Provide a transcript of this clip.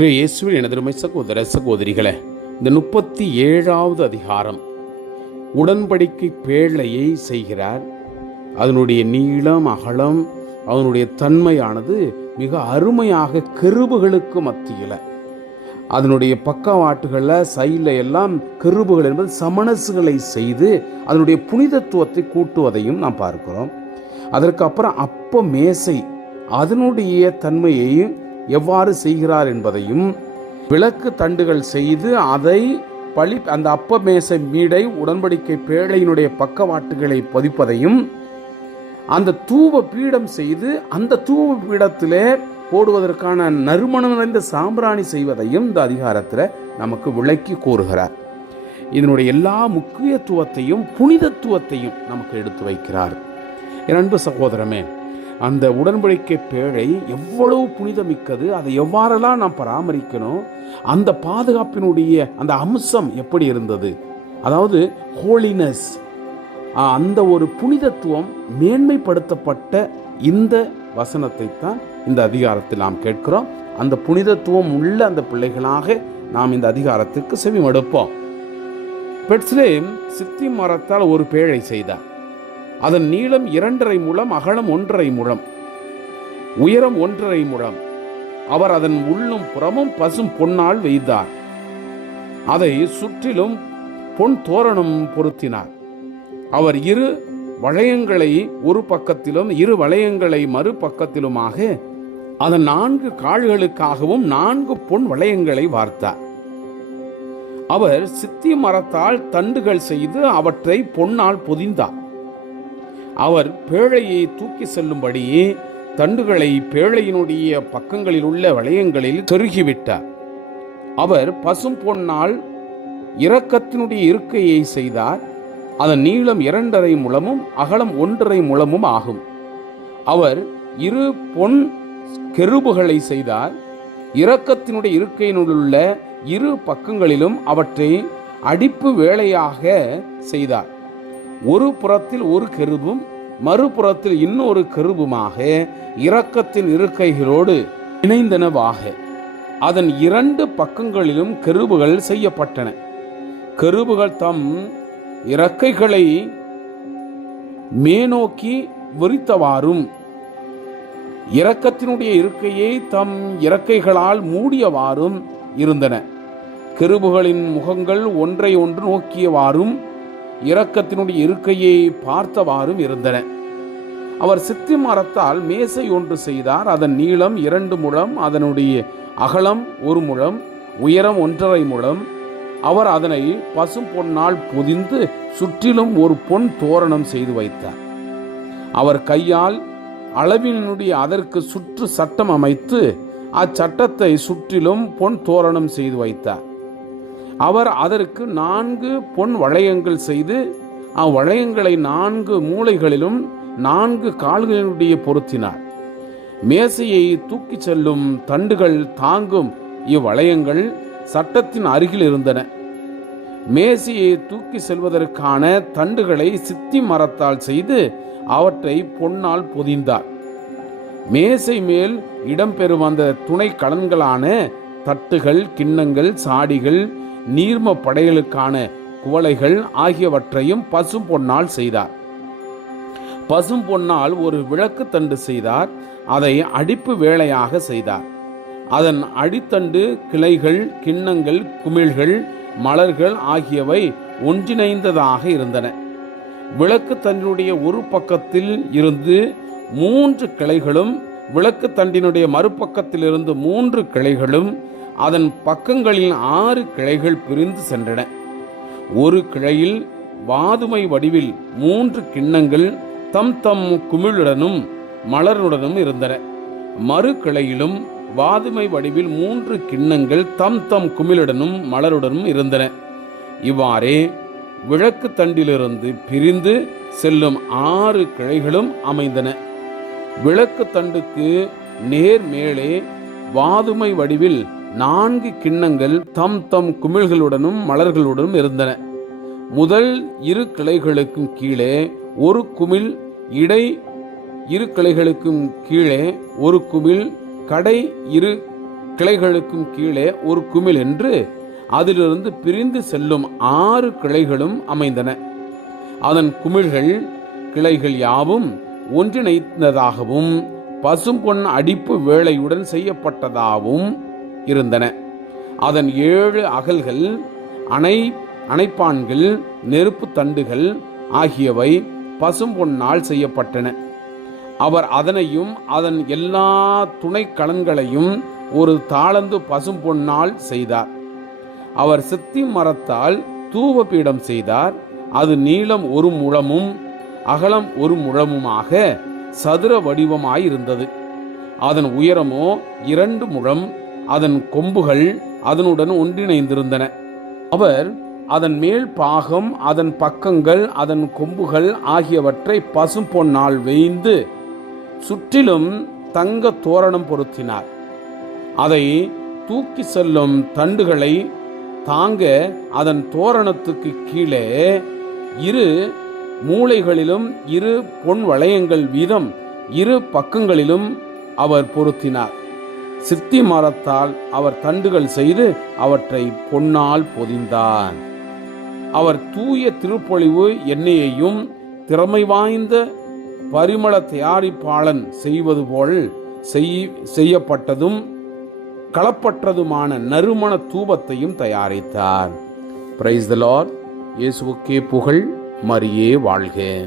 திரு இயேசுவின் எனதருமை சகோதர சகோதரிகளே இந்த முப்பத்தி ஏழாவது அதிகாரம் உடன்படிக்கை பேழையை செய்கிறார். அதனுடைய நீளம் அகலம் அதனுடைய தன்மையானது மிக அருமையாக கெருபுகளுக்கு மத்தியில். அதனுடைய பக்கவாட்டுகளில் சைடில் எல்லாம் கெருபுகள் என்பது சமணசுகளை செய்து அதனுடைய புனிதத்துவத்தை கூட்டுவதையும் நாம் பார்க்கிறோம். அதற்கு அப்புறம் அப்ப மேசை அதனுடைய தன்மையையும் எவ்வாறு செய்கிறார் என்பதையும் விளக்கு தண்டுகள் செய்து அதை பழி அந்த அப்ப மேசை மீடை உடன்படிக்கை பேழையினுடைய பக்கவாட்டுகளை பதிப்பதையும் அந்த தூவ பீடம் செய்து அந்த தூவ பீடத்திலே போடுவதற்கான நறுமணம் நிறைந்த சாம்பிராணி செய்வதையும் இந்த அதிகாரத்தில் நமக்கு விளக்கி கூறுகிறார். இதனுடைய எல்லா முக்கியத்துவத்தையும் புனிதத்துவத்தையும் நமக்கு எடுத்து வைக்கிறார். என் அன்பு சகோதரமே அந்த உடன்படிக்கை பேழை எவ்வளவு புனிதமிக்கது அதை எவ்வாறெல்லாம் நாம் பராமரிக்கணும் அந்த பாதுகாப்பினுடைய அந்த அம்சம் எப்படி இருந்தது? அதாவது ஹோலினஸ் அந்த ஒரு புனிதத்துவம் மேன்மைப்படுத்தப்பட்ட இந்த வசனத்தை தான் இந்த அதிகாரத்தில் நாம் கேட்கிறோம். அந்த புனிதத்துவம் உள்ள அந்த பிள்ளைகளாக நாம் இந்த அதிகாரத்திற்கு செவி மடுப்போம் பெட்ஸ்லேம் சித்தி மரத்தால் ஒரு பேழை செய்தார். அதன் நீளம் இரண்டரை முழம் அகலம் ஒன்றரை முழம். உயரம் ஒன்றரை முழம். அவர் அதன் உள்ளும் புறமும் பசும் பொன்னால் வெய்தார் அதை சுற்றிலும் பொன் தோரணம் பொருத்தினார். அவர் இரு வளையங்களை ஒரு பக்கத்திலும் இரு வளையங்களை மறுபக்கத்திலுமாக அதன் நான்கு கால்களுக்காகவும் நான்கு பொன் வளையங்களை வார்த்தார். அவர் சித்தி மரத்தால் தண்டுகள் செய்து அவற்றை பொன்னால் பொதிந்தார். அவர் பேழையை தூக்கி செல்லும்படி தண்டுகளை பேழையினுடைய பக்கங்களில் உள்ள வளையங்களில் செருகிவிட்டார். அவர் பசும் பொன்னால் இரக்கத்தினுடைய இருக்கையை செய்தார். அதன் நீளம் இரண்டரை முழமும் அகலம் ஒன்றரை முழமும் ஆகும். அவர் இரு பொன் கெருபுகளை செய்தார். இரக்கத்தினுடைய இருக்கையினுள்ள இரு பக்கங்களிலும் அவற்றை அடிப்பு வேலையாக செய்தார். ஒரு புறத்தில் ஒரு கெருபும் மறுபுறத்தில் இன்னொரு கருவுமாக இரக்கத்தின் இருக்கைகளோடு இணைந்தனவாக. அதன் இரண்டு பக்கங்களிலும் கருவுகள் செய்யப்பட்டன. கெருபுகள் தம் இறக்கைகளை மேநோக்கி விரித்தவாறும் இரக்கத்தினுடைய இருக்கையை தம் இறக்கைகளால் மூடியவாறும் இருந்தன. கெருபுகளின் முகங்கள் ஒன்றை ஒன்று நோக்கியவாறும் இரக்கத்தினுடைய இருக்கையை பார்த்தவாறும் இருந்தன அவர் சித்தி மரத்தால் மேசை ஒன்று செய்தார். அதன் நீளம் இரண்டு முழம் அதனுடைய அகலம் ஒரு முழம் உயரம் ஒன்றரை முழம். அவர் அதனை பசும் பொன்னால் பொதிந்து சுற்றிலும் ஒரு பொன் தோரணம் செய்து வைத்தார். அவர் கையால் அளவினுடைய அதற்கு சுற்று சட்டம் அமைத்து அச்சட்டத்தை சுற்றிலும் பொன் தோரணம் செய்து வைத்தார். அவர் அதற்கு நான்கு பொன் வளையங்கள் செய்து அவ்வளையங்களை நான்கு மூலைகளிலும் நான்கு கால்களினுடைய பொருத்தினார். மேசையை தூக்கிச் செல்லும் தண்டுகள் தாங்கும் இவ்வளையங்கள் சட்டத்தின் அருகில் இருந்தன. மேசையை தூக்கி செல்வதற்கான தண்டுகளை சித்தி மரத்தால் செய்து அவற்றை பொன்னால் பொதிந்தார். மேசை மேல் இடம்பெறும் அந்த துணை கலன்களான தட்டுகள் கிண்ணங்கள் சாடிகள் நீர்ம படைகளுக்கான குவளைகள் ஆகியவற்றையும் பசும் பொன்னால் செய்தார். பசும் பொன்னால் ஒரு விளக்கு தண்டு செய்தார். அதை அடிப்பு வேலையாக செய்தார். அதன் அடித்தண்டு கிளைகள் கிண்ணங்கள் குமிழ்கள் மலர்கள் ஆகியவை ஒன்றிணைந்ததாக இருந்தன. விளக்கு தண்டினுடைய ஒரு பக்கத்தில் இருந்து மூன்று கிளைகளும் விளக்கு தண்டினுடைய மறுபக்கத்தில் இருந்து மூன்று கிளைகளும் அதன் பக்கங்களில் ஆறு கிளைகள் பிரிந்து சென்றன. ஒரு கிளையில் வாதுமை வடிவில் மூன்று கிண்ணங்கள் தம் தம் குமிழுடனும் மலருடனும் இருந்தன. மறு கிளையிலும் வாதுமை வடிவில் மூன்று கிண்ணங்கள் தம் தம் குமிழுடனும் மலருடனும் இருந்தன. இவ்வாறே விளக்கு தண்டிலிருந்து பிரிந்து செல்லும் ஆறு கிளைகளும் அமைந்தன. விளக்கு தண்டுக்கு நேர் மேலே வாதுமை வடிவில் நான்கு கிண்ணங்கள் தம் தம் குமிழ்களுடனும் மலர்களுடனும் இருந்தன. முதல் இரு கிளைகளுக்கும் கீழே ஒரு குமிழ் இடை இரு கிளைகளுக்கும் கீழே ஒரு குமிழ் கடை இரு கிளைகளுக்கும் கீழே ஒரு குமிழ் என்று அதிலிருந்து பிரிந்து செல்லும் ஆறு கிளைகளும் அமைந்தன. அதன் குமிழ்கள் கிளைகள் யாவும் ஒன்றிணைந்ததாகவும் பசும்பொன் அடிப்பு வேலையுடன் செய்யப்பட்டதாகவும் இருந்தன. அதன் ஏழு அகல்கள் அணை அணைப்பான்கள் நெருப்பு தண்டுகள் ஆகியவை பசும்பொன்னால் செய்யப்பட்டன. அவர் அதனையும் அதன் எல்லா துணை கலன்களையும் ஒரு தாளந்து பசும்பொன்னால் செய்தார். அவர் சித்தி மரத்தால் தூவ பீடம் செய்தார். அது நீளம் ஒரு முழமும் அகலம் ஒரு முழமுமாக சதுர வடிவமாயிருந்தது. அதன் உயரமோ இரண்டு முழம் அதன் கொம்புகள் அதனுடன் ஒன்றிணைந்திருந்தன. அவர் அதன் மேல் பாகம் அதன் பக்கங்கள் அதன் கொம்புகள் ஆகியவற்றை பசும் பொன்னால் வேய்ந்து சுற்றிலும் தங்க தோரணம் பொருத்தினார். அதை தூக்கி செல்லும் தண்டுகளை தாங்க அதன் தோரணத்துக்கு கீழே இரு மூலைகளிலும் இரு பொன் வளையங்கள் வீதம் இரு பக்கங்களிலும் அவர் பொருத்தினார். சித்தி மரத்தால் அவர் தண்டுகள் செய்து அவற்றை பொன்னால் பொதிந்தார் அவர் தூய திருப்பொழிவு எண்ணெயையும் திறமை வாய்ந்த பரிமள தயாரிப்பாளன் செய்வது போல் செய்- செய்யப்பட்டதும் களப்பற்றதுமான நறுமண தூபத்தையும் தயாரித்தார். பிரைஸ் த லார்ட் புகழ் மரியே வாழ்க.